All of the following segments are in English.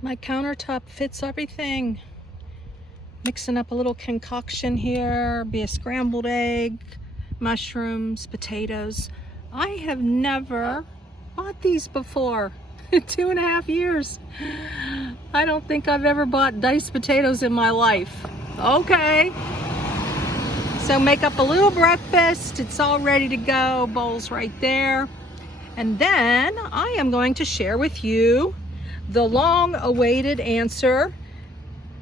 My countertop fits everything. Mixing up a little concoction here, be a scrambled egg, mushrooms, potatoes. I have never bought these before. 2.5 years. I don't think I've ever bought diced potatoes in my life. Okay. So make up a little breakfast. It's all ready to go. Bowl's right there. And then I am going to share with you the long-awaited answer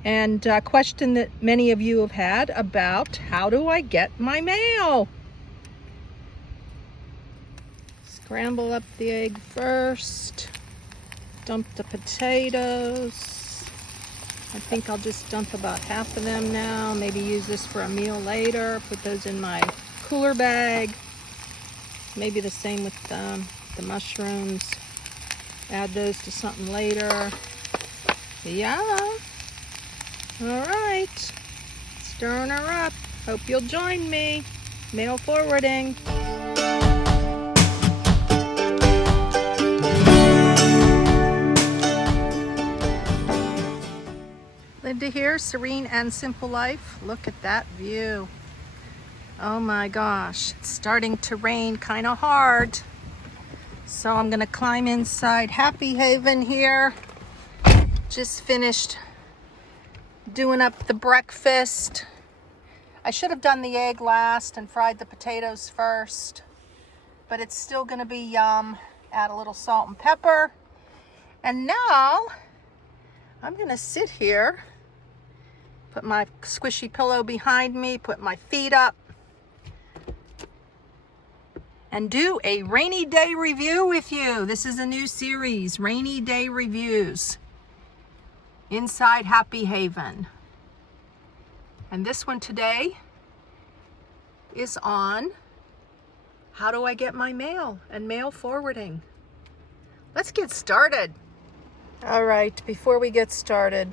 and question that many of you have had about how do I get my mail? Scramble up the egg first. Dump the potatoes. I think I'll just dump about half of them now. Maybe use this for a meal later. Put those in my cooler bag. Maybe the same with the mushrooms. Add those to something later. Yeah. All right. Stirring her up. Hope you'll join me. Mail forwarding. Linda here, Serene and Simple Life. Look at that view. Oh my gosh, it's starting to rain kind of hard. So I'm gonna climb inside Happy Haven here. Just finished doing up the breakfast. I should have done the egg last and fried the potatoes first, but it's still gonna be yum. Add a little salt and pepper. And now I'm gonna sit here, put my squishy pillow behind me, put my feet up, and do a rainy day review with you. This is a new series, Rainy Day Reviews, inside Happy Haven. And this one today is on how do I get my mail and mail forwarding. Let's get started. All right, before we get started,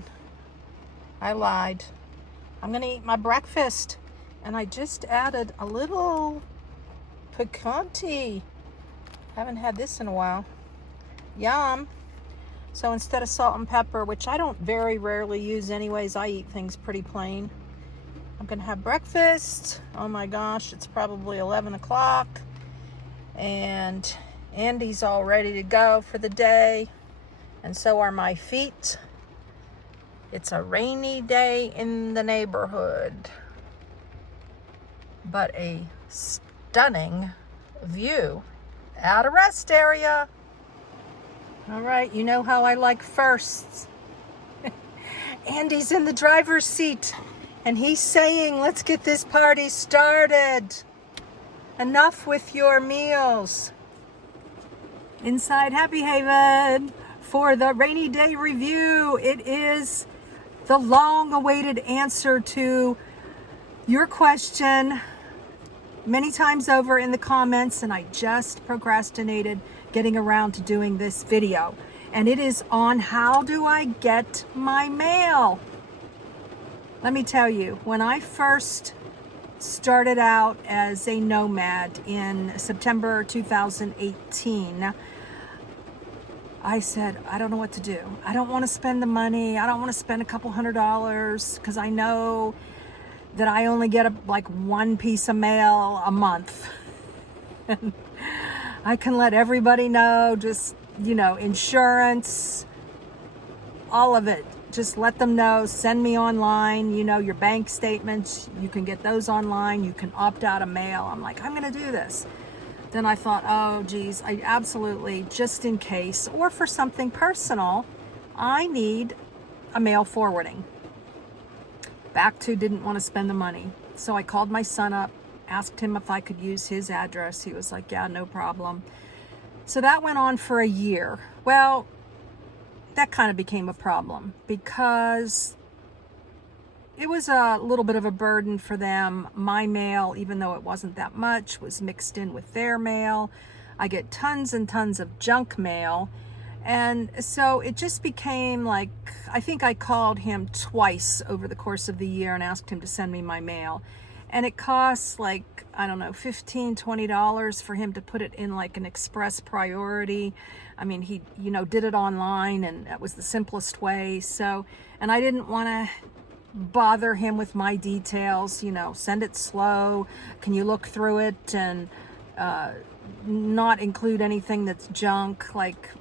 I lied. I'm gonna eat my breakfast, and I just added a little picante. Haven't had this in a while. Yum. So instead of salt and pepper, which I don't very rarely use anyways, I eat things pretty plain. I'm gonna have breakfast. Oh my gosh, it's probably 11 o'clock, and Andy's all ready to go for the day, and so are my feet. It's a rainy day in the neighborhood, but a stunning view at a rest area. All right, you know how I like firsts. Andy's in the driver's seat, and he's saying, let's get this party started. Enough with your meals. Inside Happy Haven for the rainy day review. It is the long-awaited answer to your question many times over in the comments, and I just procrastinated getting around to doing this video. And it is on how do I get my mail? Let me tell you, when I first started out as a nomad in September 2018, I said, I don't know what to do. I don't want to spend the money. I don't want to spend a couple $100 because I know that I only get like one piece of mail a month. And I can let everybody know, just, you know, insurance, all of it. Just let them know, send me online, you know, your bank statements, you can get those online, you can opt out of mail. I'm like, I'm gonna do this. Then I thought, oh geez, I absolutely, just in case, or for something personal, I need a mail forwarding. Back to didn't want to spend the money. So I called my son up, asked him if I could use his address. He was like, yeah, no problem. So that went on for a year. Well, that kind of became a problem because it was a little bit of a burden for them. My mail, even though it wasn't that much, was mixed in with their mail. I get tons and tons of junk mail. And so it just became like, I think I called him twice over the course of the year and asked him to send me my mail. and it costs like, I don't know, $15-20 for him to put it in like an express priority. I mean, he, did it online, and that was the simplest way. So, and I didn't want to bother him with my details, send it slow. Can you look through it and not include anything that's junk? Like,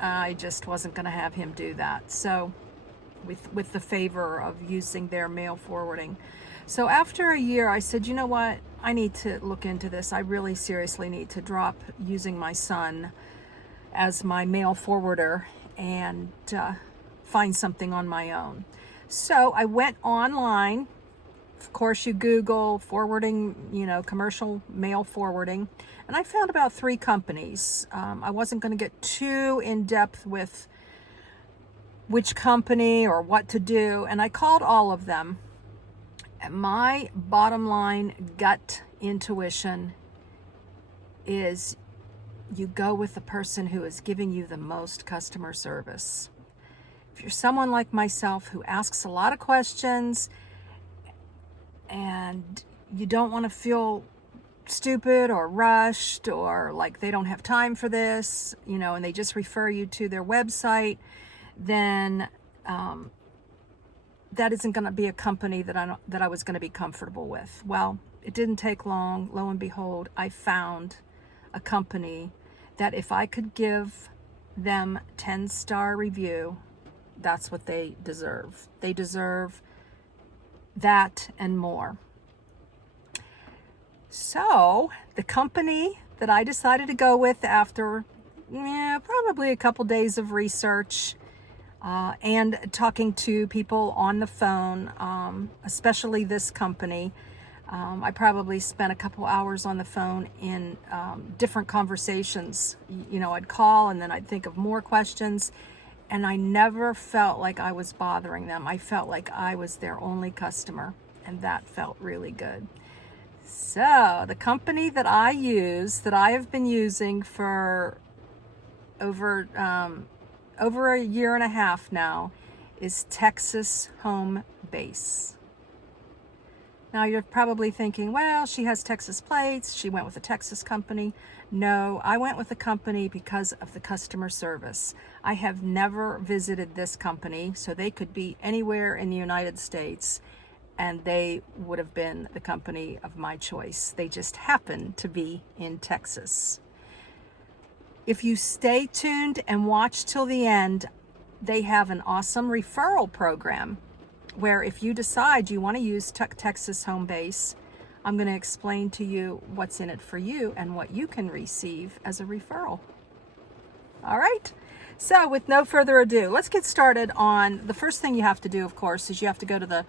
I just wasn't going to have him do that. So with the favor of using their mail forwarding. So after a year, I said, you know what? I need to look into this. I really seriously need to drop using my son as my mail forwarder and find something on my own. So I went online. Of course, you Google forwarding, commercial mail forwarding. And I found about 3 companies. I wasn't going to get too in depth with which company or what to do. And I called all of them. And my bottom line gut intuition is you go with the person who is giving you the most customer service. If you're someone like myself who asks a lot of questions and you don't want to feel stupid or rushed or like they don't have time for this, and they just refer you to their website, then that isn't going to be a company that I was going to be comfortable with. Well, it didn't take long. Lo and behold, I found a company that if I could give them 10-star review, that's what they deserve. They deserve that and more. So the company that I decided to go with after probably a couple days of research and talking to people on the phone, especially this company, I probably spent a couple hours on the phone in different conversations. I'd call and then I'd think of more questions. And I never felt like I was bothering them. I felt like I was their only customer, and that felt really good. So the company that I use, that I have been using for over a year and a half now, is Texas Home Base. Now you're probably thinking, well, she has Texas plates. She went with a Texas company. No, I went with the company because of the customer service. I have never visited this company, so they could be anywhere in the United States, and they would have been the company of my choice. They just happened to be in Texas. If you stay tuned and watch till the end, they have an awesome referral program where if you decide you want to use Texas Home Base, I'm going to explain to you what's in it for you and what you can receive as a referral. All right. So with no further ado, let's get started on the first thing you have to do, of course, is you have to go to the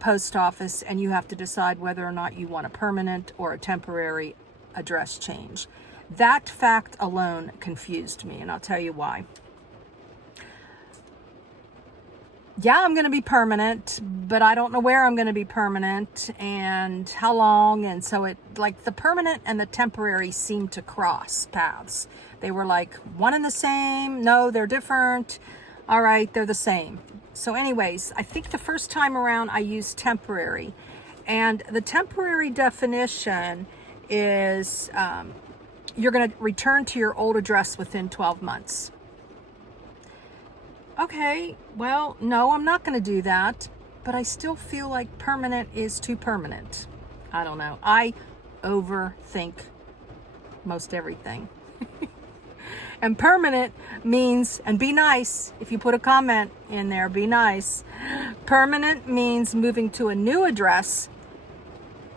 post office and you have to decide whether or not you want a permanent or a temporary address change. That fact alone confused me, and I'll tell you why. Yeah, I'm going to be permanent, but I don't know where I'm going to be permanent and how long. And so it, like, the permanent and the temporary seemed to cross paths. They were like one and the same. No, they're different. All right, they're the same. So anyways, I think the first time around I used temporary, and the temporary definition is you're going to return to your old address within 12 months. Okay, well, no, I'm not going to do that, but I still feel like permanent is too permanent. I don't know. I overthink most everything. And permanent means, and be nice, if you put a comment in there, be nice. Permanent means moving to a new address,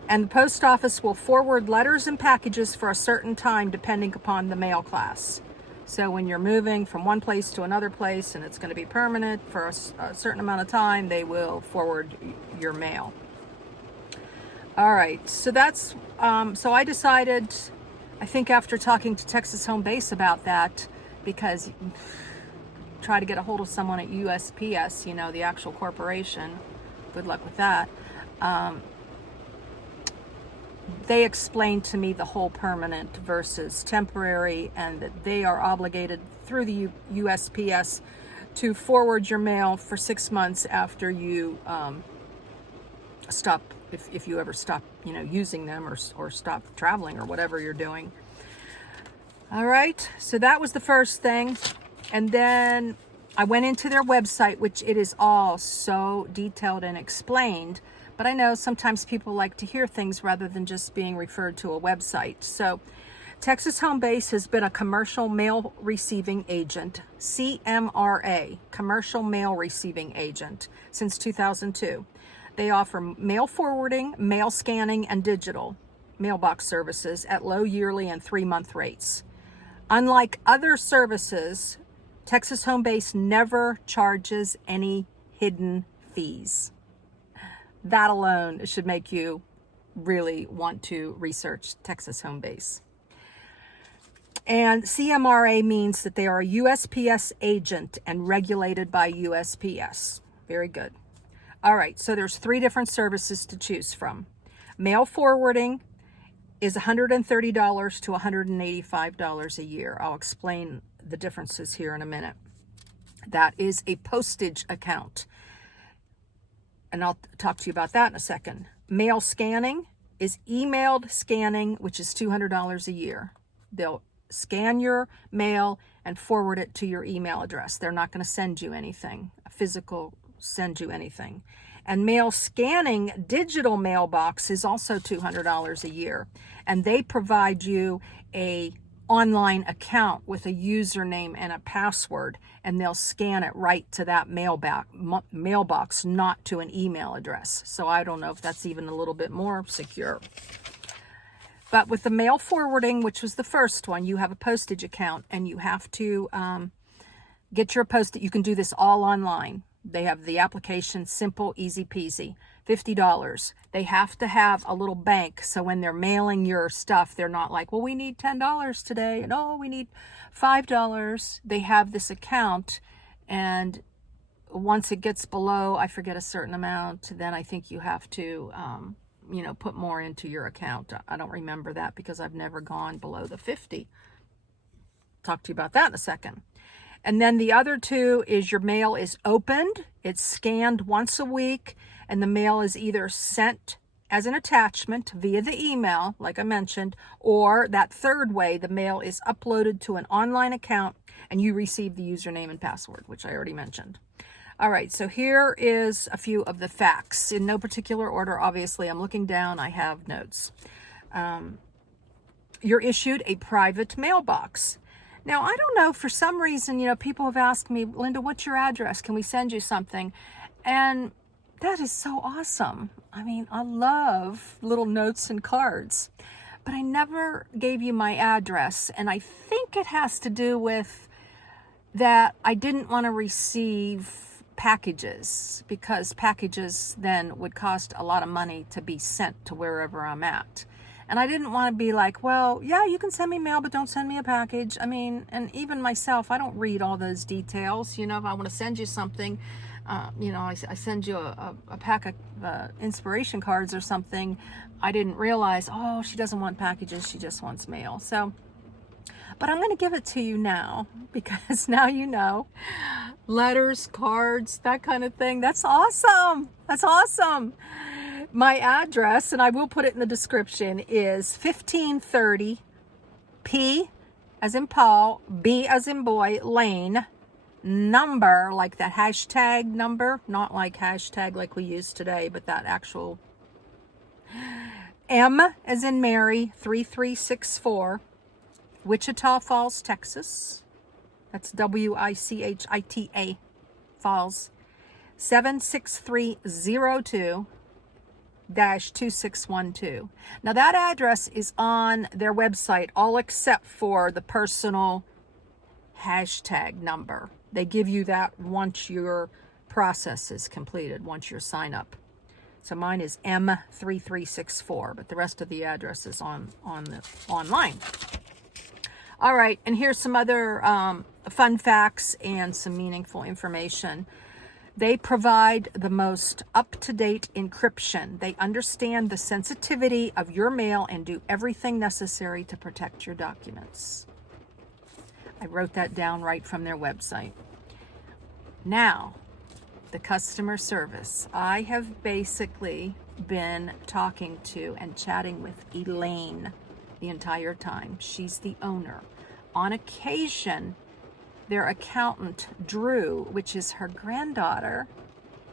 and the post office will forward letters and packages for a certain time depending upon the mail class. So when you're moving from one place to another place and it's going to be permanent for a certain amount of time, they will forward your mail. All right, so that's, so I decided, I think after talking to Texas Home Base about that, because try to get a hold of someone at USPS, the actual corporation, good luck with that. They explained to me the whole permanent versus temporary, and that they are obligated through the USPS to forward your mail for 6 months after you stop if you ever stop, using them or stop traveling or whatever you're doing. All right, so that was the first thing. And then I went into their website, which it is all so detailed and explained. But I know sometimes people like to hear things rather than just being referred to a website. So Texas Home Base has been a commercial mail receiving agent, CMRA, commercial mail receiving agent, since 2002. They offer mail forwarding, mail scanning, and digital mailbox services at low yearly and 3-month rates. Unlike other services, Texas Home Base never charges any hidden fees. That alone should make you really want to research Texas Home Base. And CMRA means that they are a USPS agent and regulated by USPS. Very good. All right, so there's 3 different services to choose from. Mail forwarding is $130 to $185 a year. I'll explain the differences here in a minute. That is a postage account, and I'll talk to you about that in a second. Mail scanning is emailed scanning, which is $200 a year. They'll scan your mail and forward it to your email address. They're not going to send you anything, send you anything. And mail scanning digital mailbox is also $200 a year. And they provide you a online account with a username and a password, and they'll scan it right to that mailbox, not to an email address. So I don't know if that's even a little bit more secure. But with the mail forwarding, which was the first one, you have a postage account, and you have to get your postage. You can do this all online. They have the application, simple, easy peasy, $50. They have to have a little bank, so when they're mailing your stuff, they're not like, well, we need $10 today. No, we need $5. They have this account, and once it gets below, I forget a certain amount, then I think you have to put more into your account. I don't remember that because I've never gone below the 50. Talk to you about that in a second. And then the other 2 is your mail is opened, it's scanned once a week, and the mail is either sent as an attachment via the email, like I mentioned, or that third way, the mail is uploaded to an online account and you receive the username and password, which I already mentioned. All right, so here is a few of the facts. In no particular order, obviously. I'm looking down, I have notes. You're issued a private mailbox. Now, I don't know, for some reason, people have asked me, Linda, what's your address? Can we send you something? And that is so awesome. I mean, I love little notes and cards, but I never gave you my address. And I think it has to do with that I didn't want to receive packages, because packages then would cost a lot of money to be sent to wherever I'm at. And I didn't want to be like, well, yeah, you can send me mail, but don't send me a package. I mean, and even myself, I don't read all those details. If I want to send you something, I send you a pack of inspiration cards or something. I didn't realize, oh, she doesn't want packages. She just wants mail. So, but I'm going to give it to you now, because now you know. Letters, cards, that kind of thing. That's awesome. That's awesome. My address, and I will put it in the description, is 1530 P as in Paul, B as in boy, Lane, number, like that hashtag number, not like hashtag like we use today, but that actual M as in Mary, 3364, Wichita Falls, Texas. That's Wichita Falls, 76302. 2612. Now that address is on their website, all except for the personal hashtag number. They give you that once your process is completed, once your sign up. So mine is M3364, but the rest of the address is on the online. All right, and here's some other fun facts and some meaningful information. They provide the most up-to-date encryption. They understand the sensitivity of your mail and do everything necessary to protect your documents. I wrote that down right from their website. Now, the customer service. I have basically been talking to and chatting with Elaine the entire time. She's the owner. On occasion, their accountant, Drew, which is her granddaughter,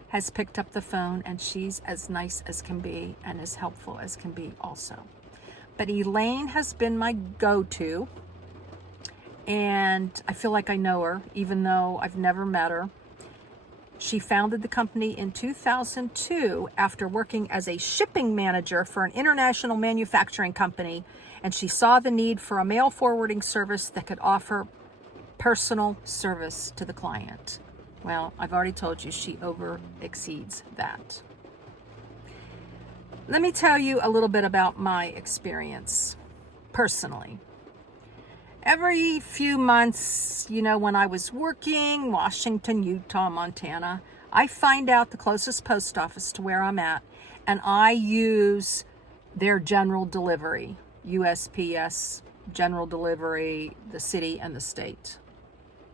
has picked up the phone, and she's as nice as can be and as helpful as can be also. But Elaine has been my go-to, and I feel like I know her, even though I've never met her. She founded the company in 2002 after working as a shipping manager for an international manufacturing company, and she saw the need for a mail forwarding service that could offer personal service to the client. Well, I've already told you she over exceeds that. Let me tell you a little bit about my experience personally. Every few months, when I was working, Washington, Utah, Montana, I find out the closest post office to where I'm at, and I use their general delivery, USPS general delivery, the city and the state.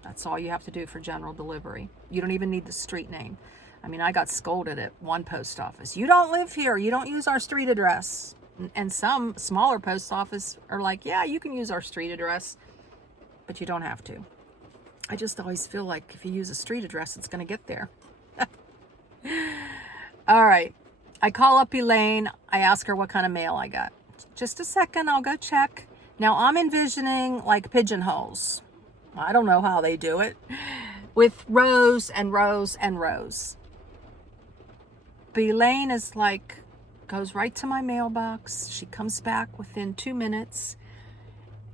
That's all you have to do for general delivery. You don't even need the street name. I mean, I got scolded at one post office. You don't live here. You don't use our street address. And some smaller post office are like, yeah, you can use our street address, but you don't have to. I just always feel like if you use a street address, it's going to get there. All right. I call up Elaine. I ask her what kind of mail I got. Just a second. I'll go check. Now, I'm envisioning like pigeonholes. I don't know how they do it. With rows and rows and rows. But Elaine is like, goes right to my mailbox. She comes back within 2 minutes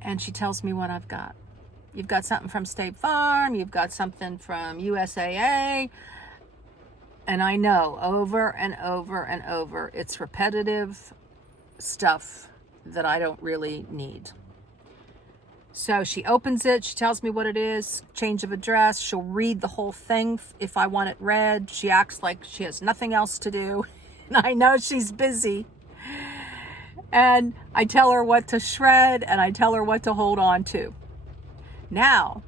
and she tells me what I've got. You've got something from State Farm. You've got something from USAA. And I know over and over and over, it's repetitive stuff that I don't really need. So she opens it. She tells me what it is. Change of address. She'll read the whole thing if I want it read. She acts like she has nothing else to do. And I know she's busy. And I tell her what to shred and I tell her what to hold on to. Now,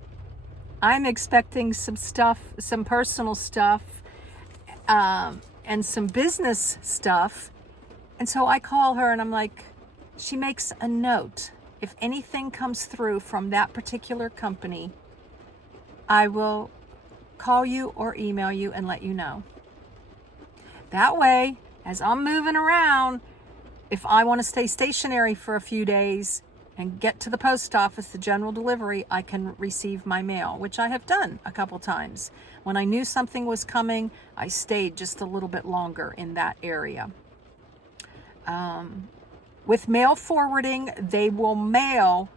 I'm expecting some stuff, some personal stuff, and some business stuff. And so I call her and I'm like, she makes a note. If anything comes through from that particular company, I will call you or email you and let you know. That way, as I'm moving around, if I want to stay stationary for a few days and get to the post office, the general delivery, I can receive my mail, which I have done a couple times. When I knew something was coming, I stayed just a little bit longer in that area. With mail forwarding, they will mail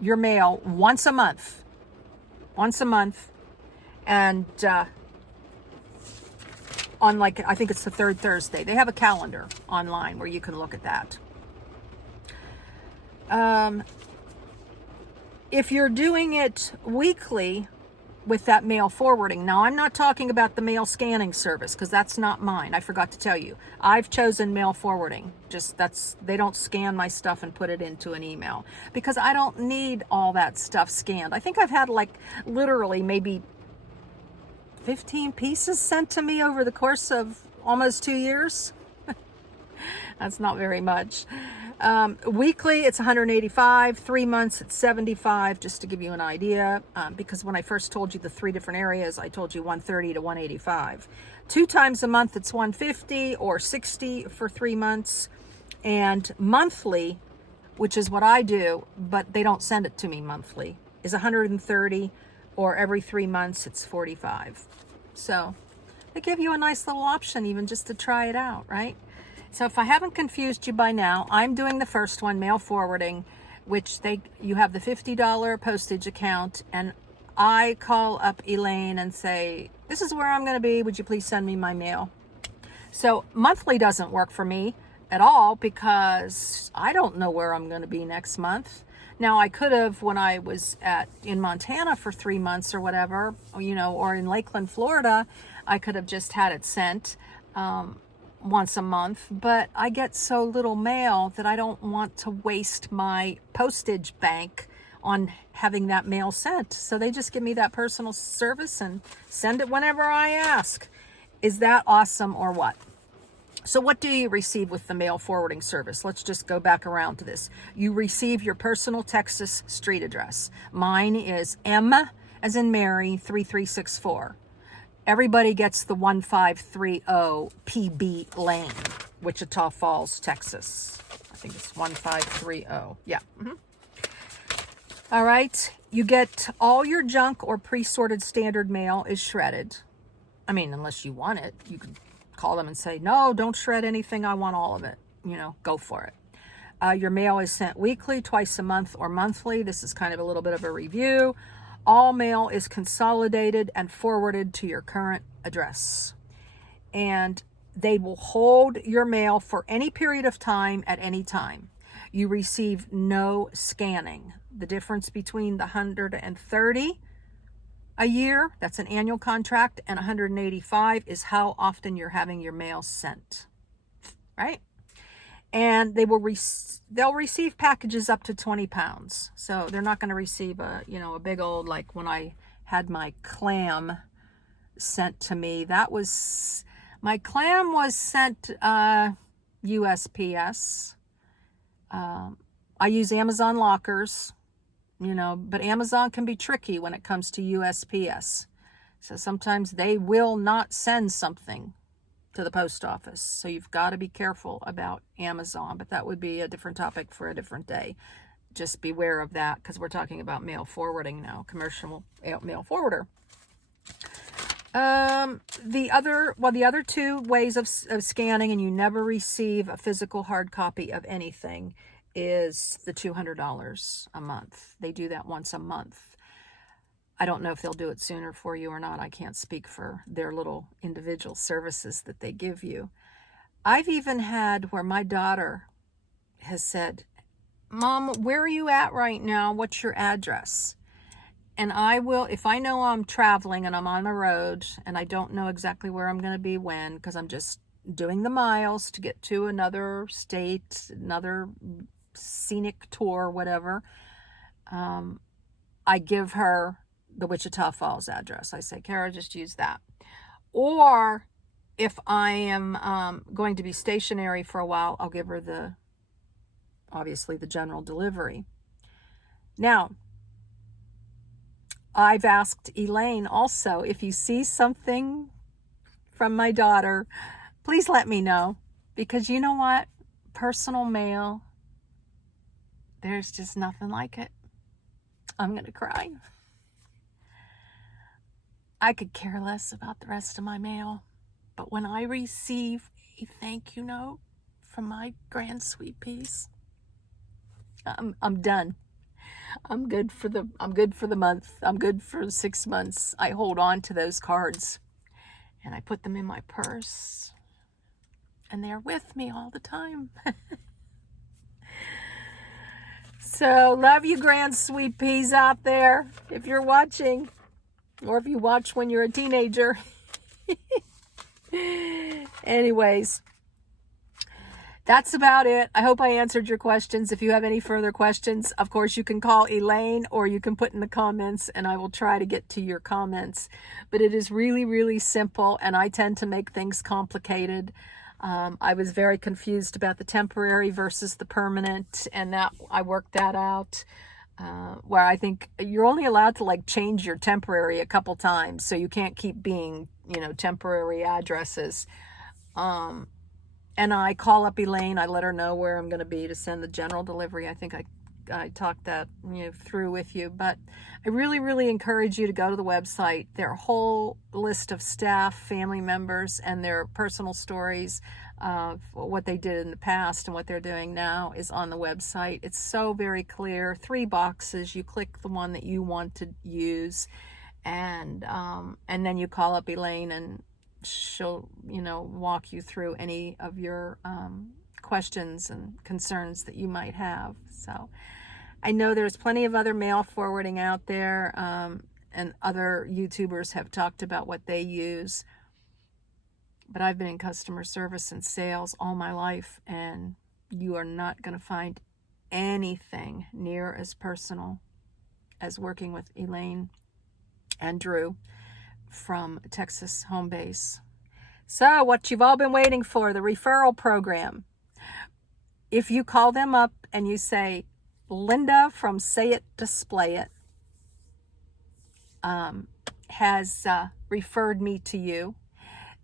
your mail once a month. And on like, I think it's the third Thursday. They have a calendar online where you can look at that. If you're doing it weekly with that mail forwarding, now I'm not talking about the mail scanning service because that's not mine. I forgot to tell you. I've chosen mail forwarding. They don't scan my stuff and put it into an email because I don't need all that stuff scanned. I think I've had like literally maybe 15 pieces sent to me over the course of almost 2 years. That's not very much. Weekly, it's 185. 3 months, it's 75, just to give you an idea. Because when I first told you the 3 different areas, I told you 130 to 185. 2 times a month, it's 150 or 60 for 3 months. And monthly, which is what I do, but they don't send it to me monthly, is 130, or every 3 months, it's 45. So they give you a nice little option even just to try it out, right? So if I haven't confused you by now, I'm doing the first one, mail forwarding, which you have the $50 postage account, and I call up Elaine and say, this is where I'm going to be. Would you please send me my mail? So monthly doesn't work for me at all because I don't know where I'm going to be next month. Now, I could have when I was in Montana for 3 months or whatever, or in Lakeland, Florida, I could have just had it sent once a month, but I get so little mail that I don't want to waste my postage bank on having that mail sent. So they just give me that personal service and send it whenever I ask. Is that awesome or what? So what do you receive with the mail forwarding service? Let's just go back around to this. You receive your personal Texas street address. Mine is M as in Mary 3364. Everybody gets the 1530 PB Lane, Wichita Falls, Texas. I think it's 1530. Yeah. All right. You get all your junk or pre-sorted standard mail is shredded. I mean, unless you want it, you can call them and say, no, don't shred anything. I want all of it. Go for it. Your mail is sent weekly, twice a month, or monthly. This is kind of a little bit of a review. All mail is consolidated and forwarded to your current address. And they will hold your mail for any period of time at any time. You receive no scanning. The difference between the 130 a year, that's an annual contract, and 185 is how often you're having your mail sent, right? And they'll receive packages up to 20 pounds. So they're not going to receive a big old, like when I had my clam sent to me, my clam was sent USPS. I use Amazon lockers. But Amazon can be tricky when it comes to USPS. So sometimes they will not send something to the post office. So you've got to be careful about Amazon, but that would be a different topic for a different day. Just beware of that because we're talking about mail forwarding now, commercial mail forwarder. The other two ways of scanning, and you never receive a physical hard copy of anything, is the $200 a month. They do that once a month. I don't know if they'll do it sooner for you or not. I can't speak for their little individual services that they give you. I've even had where my daughter has said, Mom, where are you at right now? What's your address? And I will, if I know I'm traveling and I'm on the road and I don't know exactly where I'm going to be when, because I'm just doing the miles to get to another state, another scenic tour, whatever, I give her the Wichita Falls address. I say, Kara, just use that. Or if I am going to be stationary for a while, I'll give her obviously the general delivery. Now, I've asked Elaine also, if you see something from my daughter, please let me know, because you know what? Personal mail, there's just nothing like it. I'm going to cry. I could care less about the rest of my mail, but when I receive a thank you note from my grand sweet peas, I'm done. I'm good for the month. I'm good for 6 months. I hold on to those cards and I put them in my purse and they're with me all the time. So love you, grand sweet peas out there, if you're watching, or if you watch when you're a teenager. Anyways, that's about it. I hope I answered your questions. If you have any further questions, of course, you can call Elaine or you can put in the comments and I will try to get to your comments. But it is really, really simple, and I tend to make things complicated. I was very confused about the temporary versus the permanent, and that I worked that out. Where I think you're only allowed to change your temporary a couple times, so you can't keep being, temporary addresses. And I call up Elaine. I let her know where I'm going to be to send the general delivery. I think I talked that through with you, but I really, really encourage you to go to the website. Their whole list of staff, family members, and their personal stories of what they did in the past and what they're doing now is on the website. It's so very clear. 3 boxes. You click the one that you want to use, and then you call up Elaine and she'll walk you through any of your questions and concerns that you might have. So I know there's plenty of other mail forwarding out there, and other YouTubers have talked about what they use, but I've been in customer service and sales all my life, and you are not going to find anything near as personal as working with Elaine and Drew from Texas Home Base. So what you've all been waiting for, the referral program. If you call them up and you say, Linda from Say It, Display It has referred me to you,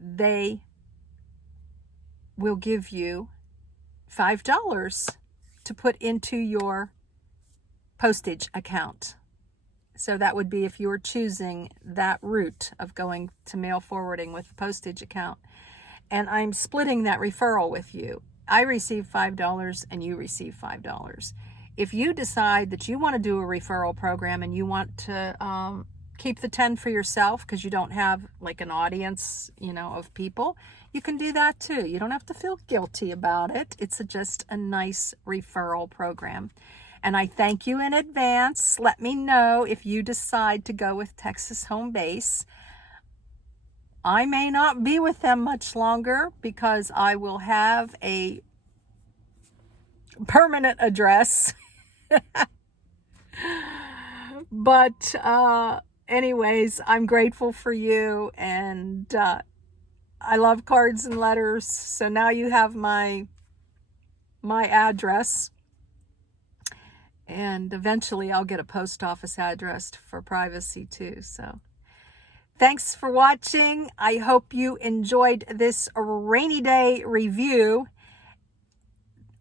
they will give you $5 to put into your postage account. So that would be if you were choosing that route of going to mail forwarding with the postage account. And I'm splitting that referral with you. I receive $5 and you receive $5. If you decide that you want to do a referral program and you want to keep the 10 for yourself because you don't have like an audience, of people, you can do that too. You don't have to feel guilty about it. It's just a nice referral program. And I thank you in advance. Let me know if you decide to go with Texas Home Base. I may not be with them much longer because I will have a permanent address. But anyways, I'm grateful for you, and I love cards and letters. So now you have my address. And eventually I'll get a post office address for privacy too. So thanks for watching. I hope you enjoyed this rainy day review.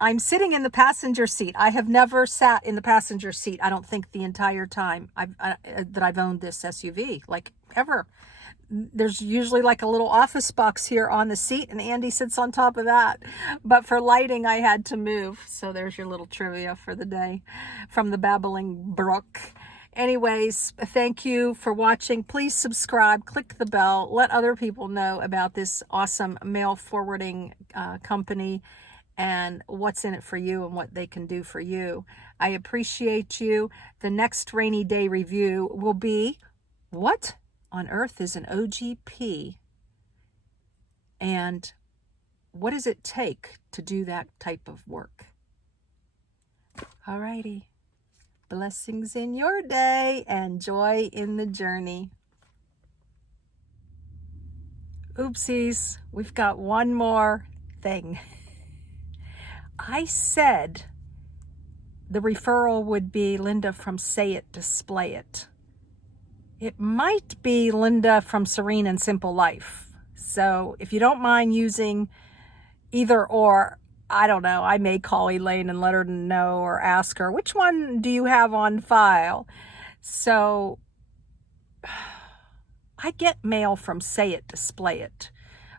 I'm sitting in the passenger seat. I have never sat in the passenger seat, I don't think, the entire time that I've owned this SUV, like ever. There's usually like a little office box here on the seat, and Andy sits on top of that. But for lighting, I had to move. So there's your little trivia for the day from the Babbling Brook. Anyways, thank you for watching. Please subscribe, click the bell, let other people know about this awesome mail forwarding company and what's in it for you and what they can do for you. I appreciate you. The next rainy day review will be, what on earth is an OGP, and what does it take to do that type of work? Alrighty. Blessings in your day and joy in the journey. Oopsies, we've got one more thing. I said the referral would be Linda from Say It, Display It. It might be Linda from Serene and Simple Life. So if you don't mind using either or, I don't know, I may call Elaine and let her know or ask her, which one do you have on file? So I get mail from Say It, Display It,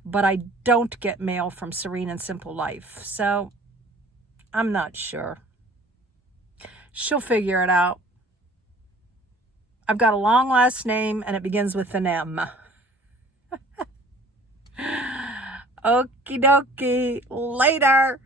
but I don't get mail from Serene and Simple Life. So I'm not sure. She'll figure it out. I've got a long last name and it begins with an M. Okie dokie. Later.